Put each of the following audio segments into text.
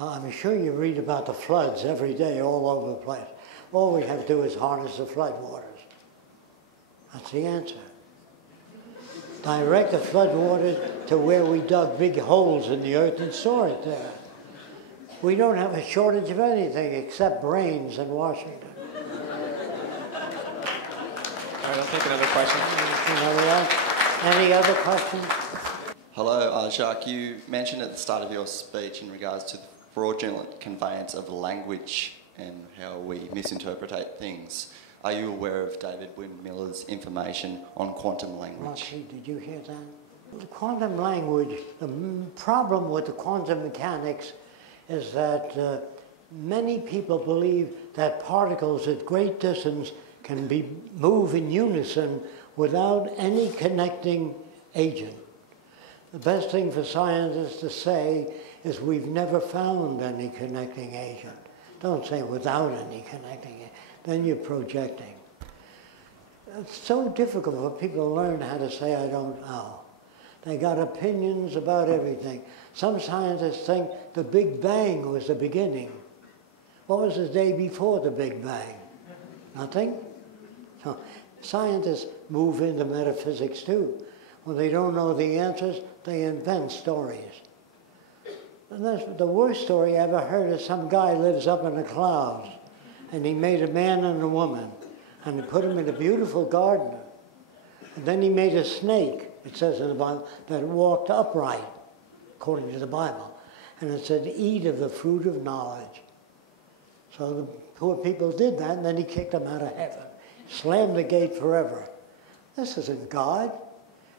I'm sure you read about the floods every day all over the place. All we have to do is harness the flood waters. That's the answer. Direct the flood waters to where we dug big holes in the earth and store it there. We don't have a shortage of anything except brains in Washington. All right, I'll take another question. Any other questions? Hello, Jacques. You mentioned at the start of your speech in regards to the fraudulent conveyance of language and how we misinterpret things. Are you aware of David Wynne-Miller's information on quantum language? Roxy, did you hear that? The quantum language, the problem with the quantum mechanics is that many people believe that particles at great distance can move in unison without any connecting agent. The best thing for scientists to say is we've never found any connecting agent. Don't say without any connecting agent, then you're projecting. It's so difficult for people to learn how to say I don't know. They got opinions about everything. Some scientists think the Big Bang was the beginning. What was the day before the Big Bang? Nothing? So scientists move into metaphysics too. When they don't know the answers, they invent stories. And that's the worst story I ever heard is some guy lives up in the clouds and he made a man and a woman and he put them in a beautiful garden. And then he made a snake, it says in the Bible, that walked upright, according to the Bible. And it said, eat of the fruit of knowledge. So the poor people did that and then he kicked them out of heaven. Slammed the gate forever. This isn't God.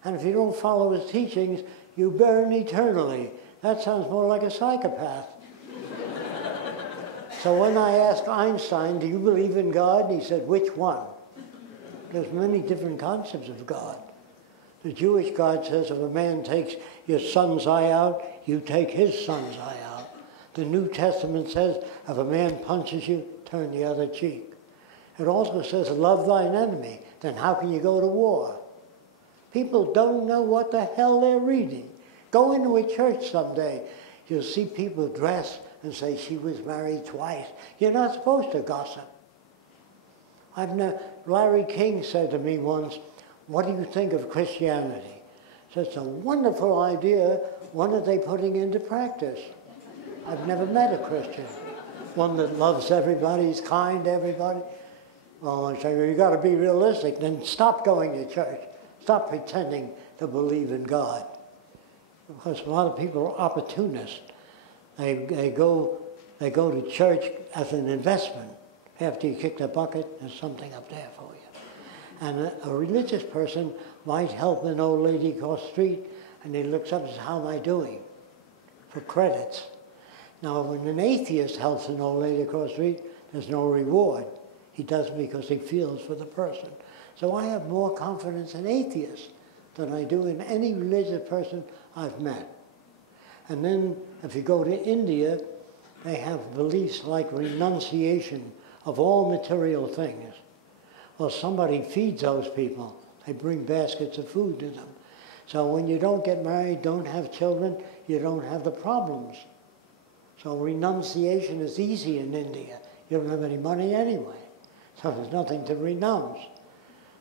And if you don't follow his teachings, you burn eternally. That sounds more like a psychopath. So when I asked Einstein, do you believe in God? He said, which one? There's many different concepts of God. The Jewish God says if a man takes your son's eye out, you take his son's eye out. The New Testament says if a man punches you, turn the other cheek. It also says love thine enemy. Then how can you go to war? People don't know what the hell they're reading. Go into a church someday. You'll see people dress and say she was married twice. You're not supposed to gossip. Larry King said to me once, what do you think of Christianity? I said, it's a wonderful idea. When are they putting into practice? I've never met a Christian. One that loves everybody, is kind to everybody. Well, I say, well, you got to be realistic. Then stop going to church. Stop pretending to believe in God. Because a lot of people are opportunists. They go to church as an investment. After you kick the bucket, there's something up there for you. And a religious person might help an old lady across the street, and he looks up and says, how am I doing? For credits. Now, when an atheist helps an old lady across the street, there's no reward. He does it because he feels for the person. So I have more confidence in atheists than I do in any religious person I've met. And then if you go to India, they have beliefs like renunciation of all material things. Well, somebody feeds those people. They bring baskets of food to them. So when you don't get married, don't have children, you don't have the problems. So renunciation is easy in India. You don't have any money anyway. So there's nothing to renounce.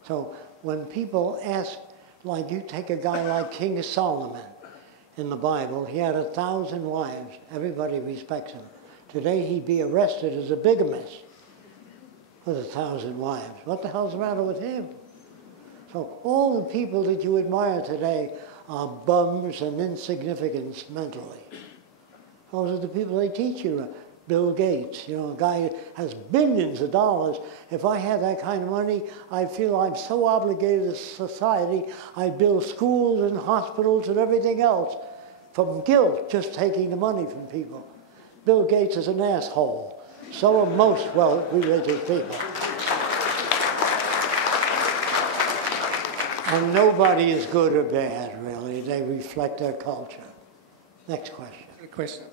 So when people ask, like you take a guy like King Solomon in the Bible, he had 1,000 wives. Everybody respects him. Today he'd be arrested as a bigamist with 1,000 wives. What the hell's the matter with him? So all the people that you admire today are bums and insignificants mentally. Those are the people they teach you. Bill Gates, a guy has billions of dollars. If I had that kind of money, I feel I'm so obligated to society, I build schools and hospitals and everything else from guilt, just taking the money from people. Bill Gates is an asshole. So are most religious people. And nobody is good or bad, really. They reflect their culture. Next question. Good question.